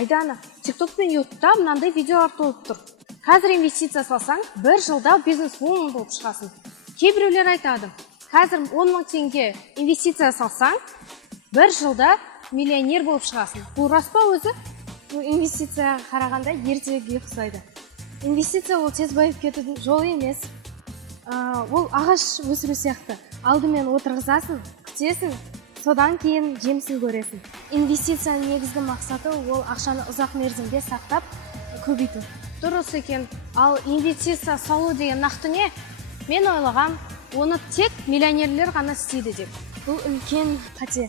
Айдана, TikTok пен YouTube'да мынандай видеолар толып тұр. Қазір инвестиция салсаң, бір жылда бизнес-вумен болып шығасың. Кейбіреулер айтады, қазір 10 мың теңге инвестиция салсаң, бір жылда миллионер болып шығасың. Бұл рас па өзі? Бұл инвестицияға қарағанда ертегі ұқсайды. Инвестиция ол тез байып кетудің жолы емес. Ол ағаш өсіру сияқты. Алдымен отырғызасың, күтесің, содан кейін жемісін көресің. Инвестицияның негізгі мақсаты ол ақшаны ұзақ мерзімде сақтап көбейту. Дұрыс екен. Ал инвестиция салу деген нақты не? Мен ойлағам, оны тек миллионерлер ғана істейді деп. Бұл үлкен қате.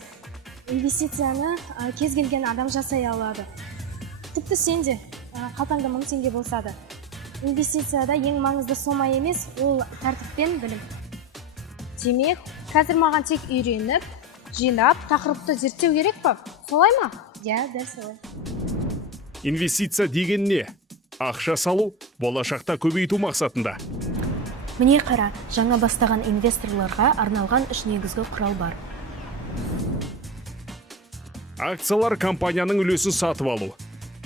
Инвестицияны кез келген адам жасай алады. Тіпті сен де қалтаңда 1000 теңге болса да. Инвестицияда ең маңызды сома емес, ол тәртіппен білім. Демек, қазір маған тек үйреніп, жинап, тақырыпты зерттеу керек па? Солай ма? Я, дәл солай. Инвестиция деген не? Ақша салу, болашақта көбейту мақсатында. Міне қара, жаңа бастаған инвесторларға арналған 3 негізгі құрал бар. Акциялар компанияның үлесін сатып алу.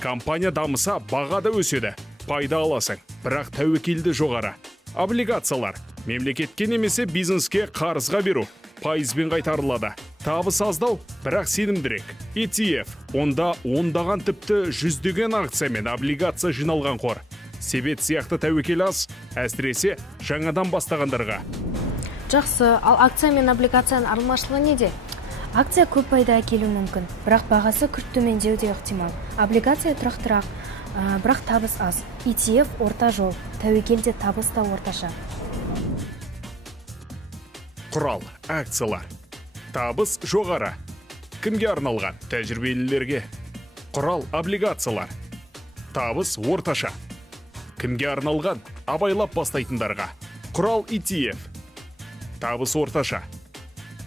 Компания дамыса, баға да өседі. Пайда аласың, бірақ тәуекелді жоғары. Облигациялар. Мемлекетке немесе бизнеске қарызға беру. Пайызбен қайтарылады. Табыс аздау, бірақ сенімдірек. ETF. Онда ондаған тіпті жүздеген акция мен облигация жиналған қор. Себет сияқты тәуекел аз, әсіресе жаңадан бастағандарға. Жақсы, ал акция мен облигацияның аралмашылығы неде? Акция көп пайда әкелуі мүмкін, бірақ бағасы күрт төмендеуі де ықтимал. Облигация тұрақтырақ, бірақ табыс аз. ETF орта жол, тәуекелде табыс та орташа. Құрал, акциялар. Табыс жоғары. Кімге арналған? Тәжірибелілерге. Құрал, облигациялар. Табыс орташа. Кімге арналған? Абайлап бастайтындарға. Құрал, ETF. Табыс орташа.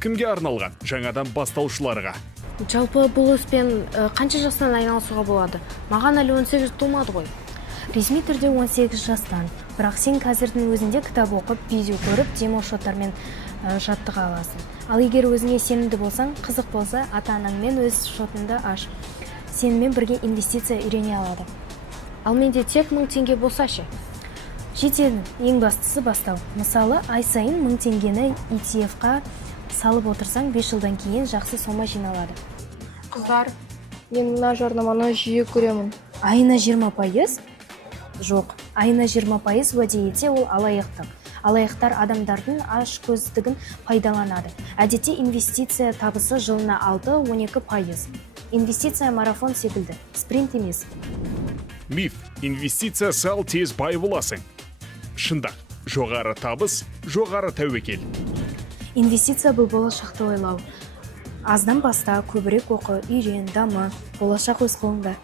Кімге арналған? Жаңадан бастаушыларға. Жалпы бұл іспен қанша жастан айналысуға болады? Маған әлі 18 толмады ғой. Ресми түрде 18 жастан. Бірақ сен қазірдің өзінде кітап оқып, видео көріп, демошоттармен жаттыға аласың. Ал егер өзіңе сенімді болсаң, қызық болса, ата-анаңмен өз шотыңды аш. Сенімен бірге инвестиция үйрене алады. Ал менде тек 1000 теңге болса ше? Жетеді, ең бастысы бастау. Мысалы, ай сайын 1000 теңгені ETF-қа салып отырсаң, 5 жылдан кейін жақсы сома жиналады. Қыздар, мен мына жарнаманы жиі көремін. Айына 20%? Жоқ, айына 20% уәде етсе ол алаяқтық. Алаяқтар адамдардың ашкөздігін пайдаланады. Әдетте инвестиция табысы жылына 6-12%. Инвестиция марафон секілді, спринт емес. Миф, инвестиция сал тез бай боласың. Шындақ, жоғары табыс, жоғары тәуекел. Инвестиция бұл болашақты ойлау. Аздан баста көбірек оқы, үйрен, дамы, болашақ өз қолыңда.